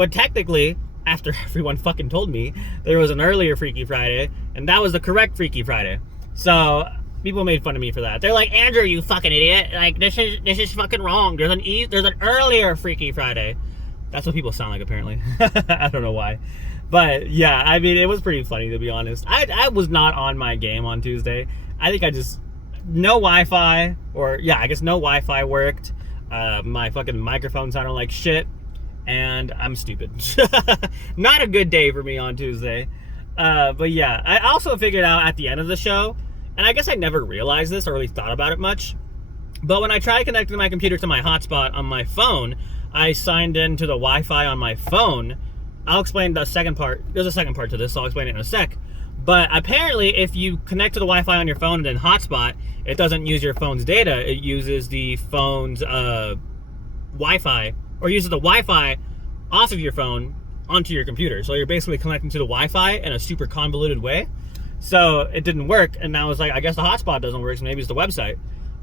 But technically, after everyone fucking told me, there was an earlier Freaky Friday, and that was the correct Freaky Friday. So people made fun of me for that. They're like, Andrew, you fucking idiot! Like this is fucking wrong. There's an earlier Freaky Friday. That's what people sound like, apparently. I don't know why. But yeah, I mean, it was pretty funny, to be honest. I was not on my game on Tuesday. I think no Wi-Fi, I guess no Wi-Fi worked. My fucking microphone sounded like shit, and I'm stupid. Not a good day for me on Tuesday. But yeah, I also figured out at the end of the show, and I guess I never realized this or really thought about it much, but when I tried connecting my computer to my hotspot on my phone, I signed into the Wi-Fi on my phone. I'll explain the second part. There's a second part to this, so I'll explain it in a sec. But apparently, if you connect to the Wi-Fi on your phone and then hotspot, it doesn't use your phone's data. It uses the phone's Wi-Fi, or uses the Wi-Fi off of your phone onto your computer. So you're basically connecting to the Wi-Fi in a super convoluted way. So it didn't work, and I was like, I guess the hotspot doesn't work, so maybe it's the website.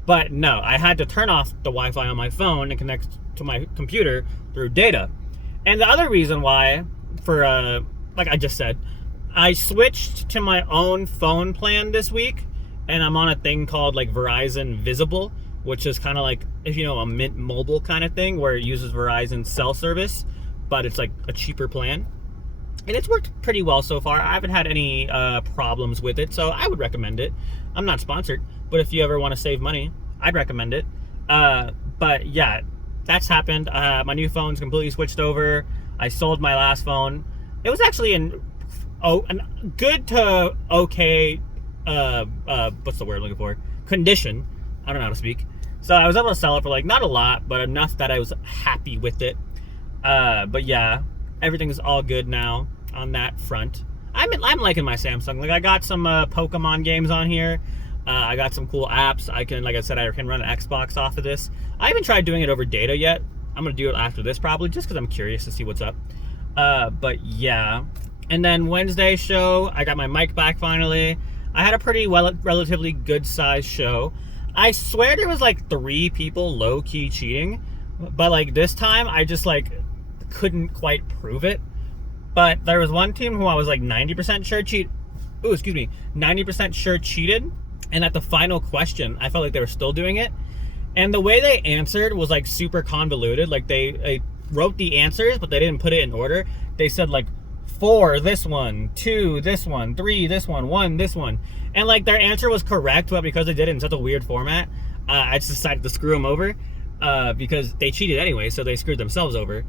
But no, I had to turn off the Wi-Fi on my phone and connect to my computer through data. And the other reason why, like I just said, I switched to my own phone plan this week, and I'm on a thing called like Verizon Visible, which is kind of like, if you know, a Mint Mobile kind of thing where it uses Verizon's cell service, but it's like a cheaper plan. And it's worked pretty well so far. I haven't had any problems with it, so I would recommend it. I'm not sponsored, but if you ever want to save money, I'd recommend it. But yeah, that's happened. My new phone's completely switched over. I sold my last phone. It was actually an good to okay, what's the word I'm looking for? Condition. I don't know how to speak. So I was able to sell it for like, not a lot, but enough that I was happy with it. But yeah, everything's all good now on that front. I'm liking my Samsung. Like, I got some Pokemon games on here. I got some cool apps. I can run an Xbox off of this. I haven't tried doing it over data yet. I'm gonna do it after this probably, just because I'm curious to see what's up. But yeah. And then Wednesday's show, I got my mic back finally. I had a pretty relatively good sized show. I swear there was like 3 people low-key cheating, but like this time I just like couldn't quite prove it. But there was one team who I was like 90% sure 90% sure cheated, and at the final question I felt like they were still doing it. And the way they answered was like super convoluted. Like they wrote the answers, but they didn't put it in order. They said like 4 this one, 2 this one, 3 this one, 1 this one, and like their answer was correct, but because they did it in such a weird format, I just decided to screw them over, because they cheated anyway, so they screwed themselves over.